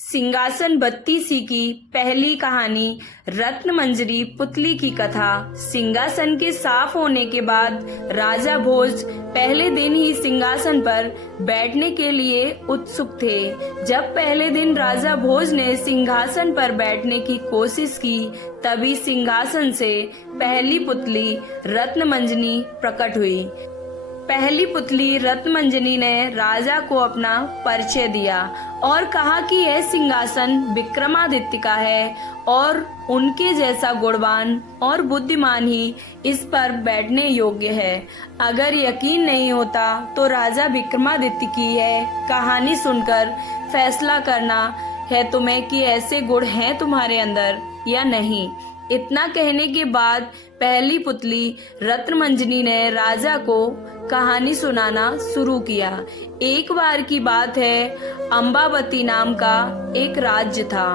सिंहासन बत्तीसी की पहली कहानी रत्न मंजरी पुतली की कथा। सिंहासन के साफ होने के बाद राजा भोज पहले दिन ही सिंहासन पर बैठने के लिए उत्सुक थे। जब पहले दिन राजा भोज ने सिंहासन पर बैठने की कोशिश की, तभी सिंहासन से पहली पुतली रत्न मंजरी प्रकट हुई। पहली पुतली रत्नमंजनी ने राजा को अपना परिचय दिया और कहा कि यह सिंहासन विक्रमादित्य का है और उनके जैसा गुणवान और बुद्धिमान ही इस पर बैठने योग्य है। अगर यकीन नहीं होता तो राजा विक्रमादित्य की यह कहानी सुनकर फैसला करना है तुम्हें कि ऐसे गुण हैं तुम्हारे अंदर या नहीं। इतना कहने के बाद पहली पुतली रत्नमंजनी ने राजा को कहानी सुनाना शुरू किया। एक बार की बात है, अंबावती नाम का एक राज्य था।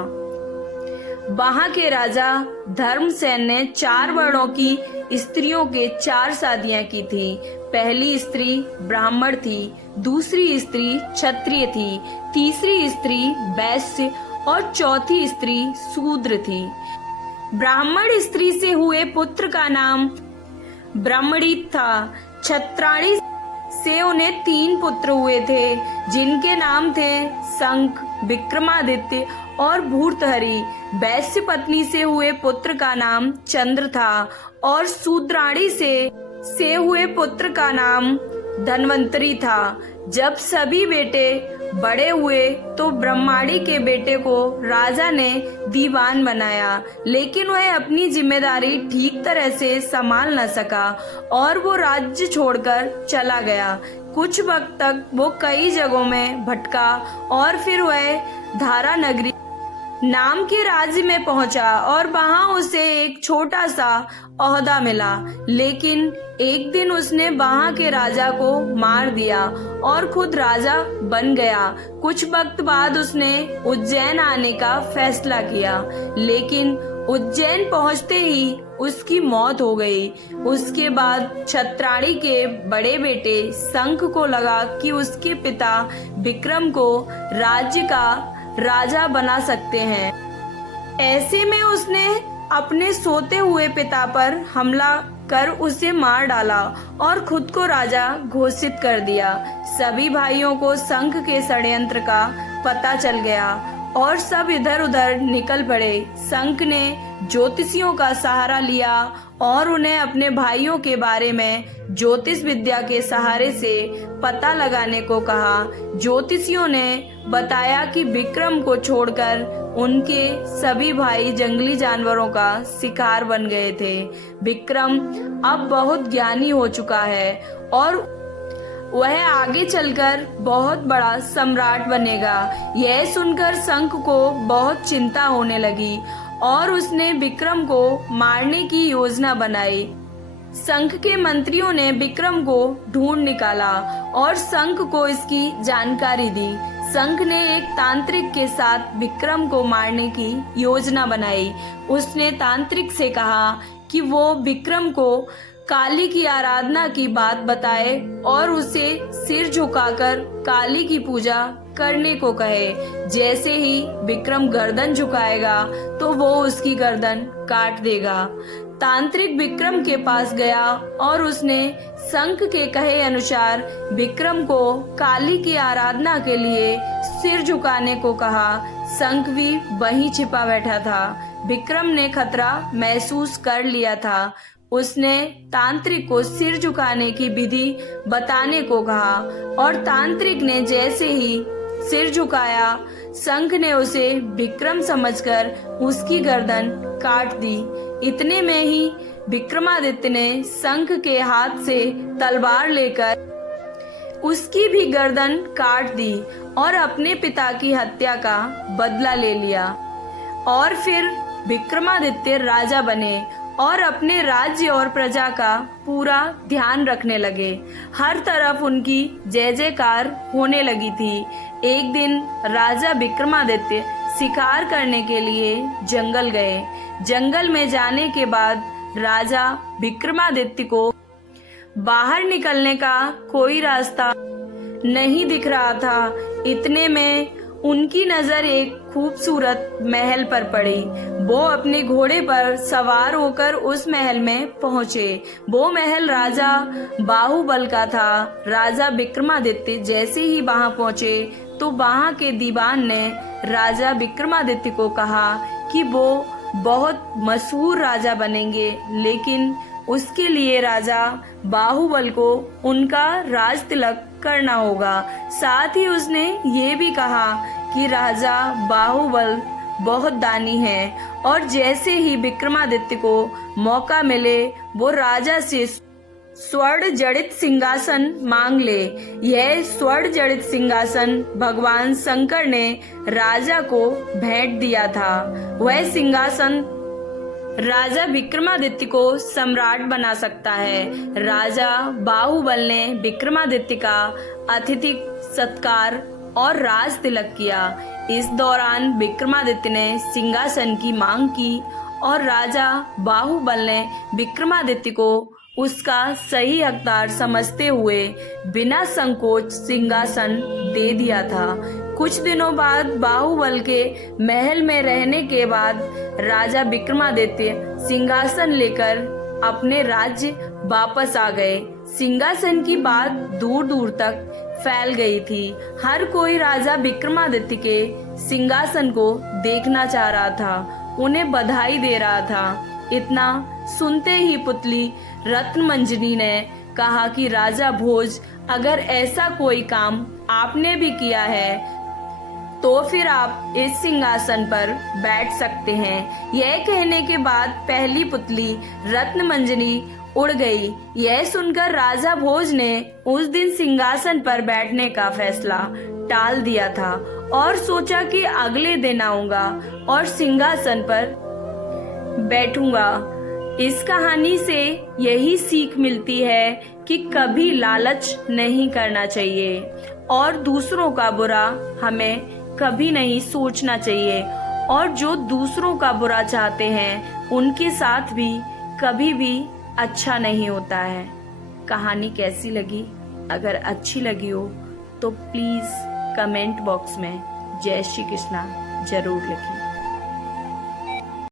वहां के राजा धर्मसेन ने 4 वर्णों की स्त्रियों के 4 शादियां की थी। पहली स्त्री ब्राह्मण थी, दूसरी स्त्री क्षत्रिय थी, तीसरी स्त्री वैश्य और चौथी स्त्री शूद्र थी। ब्राह्मण स्त्री से हुए पुत्र का नाम ब्रह्मणित था। क्षत्राणी से उन्हें 3 पुत्र हुए थे, जिनके नाम थे शंख, विक्रमादित्य और भूर्तहरि। वैश्य पत्नी से हुए पुत्र का नाम चंद्र था और शूद्राणी से हुए पुत्र का नाम धन्वंतरी था। जब सभी बेटे बड़े हुए तो ब्रह्माणी के बेटे को राजा ने दीवान बनाया, लेकिन वह अपनी जिम्मेदारी ठीक तरह से संभाल न सका और वो राज्य छोड़कर चला गया। कुछ वक्त तक वो कई जगहों में भटका और फिर वह धारा नगरी नाम के राज्य में पहुंचा और वहां उसे एक छोटा सा ओहदा मिला। लेकिन एक दिन उसने वहां के राजा को मार दिया और खुद राजा बन गया। कुछ वक्त बाद उसने उज्जैन आने का फैसला किया, लेकिन उज्जैन पहुंचते ही उसकी मौत हो गई। उसके बाद क्षत्राणी के बड़े बेटे शंख को लगा कि उसके पिता विक्रम को राज्य का राजा बना सकते हैं। ऐसे में उसने अपने सोते हुए पिता पर हमला कर उसे मार डाला और खुद को राजा घोषित कर दिया। सभी भाइयों को शंख के षड्यंत्र का पता चल गया और सब इधर उधर निकल पड़े। शंख ने ज्योतिषियों का सहारा लिया और उन्हें अपने भाइयों के बारे में ज्योतिष विद्या के सहारे से पता लगाने को कहा। ज्योतिषियों ने बताया कि विक्रम को छोड़कर उनके सभी भाई जंगली जानवरों का शिकार बन गए थे। विक्रम अब बहुत ज्ञानी हो चुका है और वह आगे चलकर बहुत बड़ा सम्राट बनेगा। यह सुनकर शंख को बहुत चिंता होने लगी और उसने विक्रम को मारने की योजना बनाई। शंख के मंत्रियों ने विक्रम को ढूंढ निकाला और शंख को इसकी जानकारी दी। शंख ने एक तांत्रिक के साथ विक्रम को मारने की योजना बनाई। उसने तांत्रिक से कहा कि वो विक्रम को काली की आराधना की बात बताए और उसे सिर झुकाकर काली की पूजा करने को कहे। जैसे ही विक्रम गर्दन झुकाएगा तो वो उसकी गर्दन काट देगा। तांत्रिक विक्रम के पास गया और उसने शंख के कहे अनुसार विक्रम को काली की आराधना के लिए सिर झुकाने को कहा। शंख भी वहीं छिपा बैठा था। विक्रम ने खतरा महसूस कर लिया था। उसने तांत्रिक को सिर झुकाने की विधि बताने को कहा और तांत्रिक ने जैसे ही सिर झुकाया, शंख ने उसे विक्रम समझकर उसकी गर्दन काट दी। इतने में ही विक्रमादित्य ने शंख के हाथ से तलवार लेकर उसकी भी गर्दन काट दी और अपने पिता की हत्या का बदला ले लिया। और फिर विक्रमादित्य राजा बने और अपने राज्य और प्रजा का पूरा ध्यान रखने लगे। हर तरफ उनकी जय जयकार होने लगी थी। एक दिन राजा विक्रमादित्य शिकार करने के लिए जंगल गए। जंगल में जाने के बाद राजा विक्रमादित्य को बाहर निकलने का कोई रास्ता नहीं दिख रहा था। इतने में उनकी नजर एक खूबसूरत महल पर पड़ी। वो अपने घोड़े पर सवार होकर उस महल में पहुंचे। वो महल राजा बाहुबल का था। राजा विक्रमादित्य जैसे ही वहां पहुंचे तो वहां के दीवान ने राजा विक्रमादित्य को कहा कि वो बहुत मशहूर राजा बनेंगे, लेकिन उसके लिए राजा बाहुबल को उनका राज तिलक करना होगा। साथ ही उसने ये भी कहा कि राजा बाहुबल बहुत दानी है और जैसे ही विक्रमादित्य को मौका मिले वो राजा से स्वर्ण जड़ित सिंहासन मांग ले। यह स्वर्ण जड़ित सिंहासन भगवान शंकर ने राजा को भेंट दिया था। वह सिंहासन राजा विक्रमादित्य को सम्राट बना सकता है। राजा बाहुबल ने विक्रमादित्य का अतिथि सत्कार और राज तिलक किया। इस दौरान विक्रमादित्य ने सिंहासन की मांग की और राजा बाहुबल ने विक्रमादित्य को उसका सही हकदार समझते हुए बिना संकोच सिंहासन दे दिया था। कुछ दिनों बाद बाहुबल के महल में रहने के बाद राजा विक्रमादित्य सिंहासन लेकर अपने राज्य वापस आ गए। सिंहासन की बात दूर दूर तक फैल गई थी। हर कोई राजा विक्रमादित्य के सिंहासन को देखना चाह रहा था, उन्हें बधाई दे रहा था। इतना सुनते ही पुतली रत्नमंजरी ने कहा कि राजा भोज, अगर ऐसा कोई काम आपने भी किया है तो फिर आप इस सिंहासन पर बैठ सकते हैं। यह कहने के बाद पहली पुतली रत्नमंजरी उड़ गई। यह सुनकर राजा भोज ने उस दिन सिंहासन पर बैठने का फैसला टाल दिया था और सोचा कि अगले दिन आऊंगा और सिंहासन पर बैठूंगा। इस कहानी से यही सीख मिलती है कि कभी लालच नहीं करना चाहिए और दूसरों का बुरा हमें कभी नहीं सोचना चाहिए, और जो दूसरों का बुरा चाहते हैं उनके साथ भी कभी भी अच्छा नहीं होता है। कहानी कैसी लगी? अगर अच्छी लगी हो तो प्लीज कमेंट बॉक्स में जय श्री कृष्णा जरूर लिखें।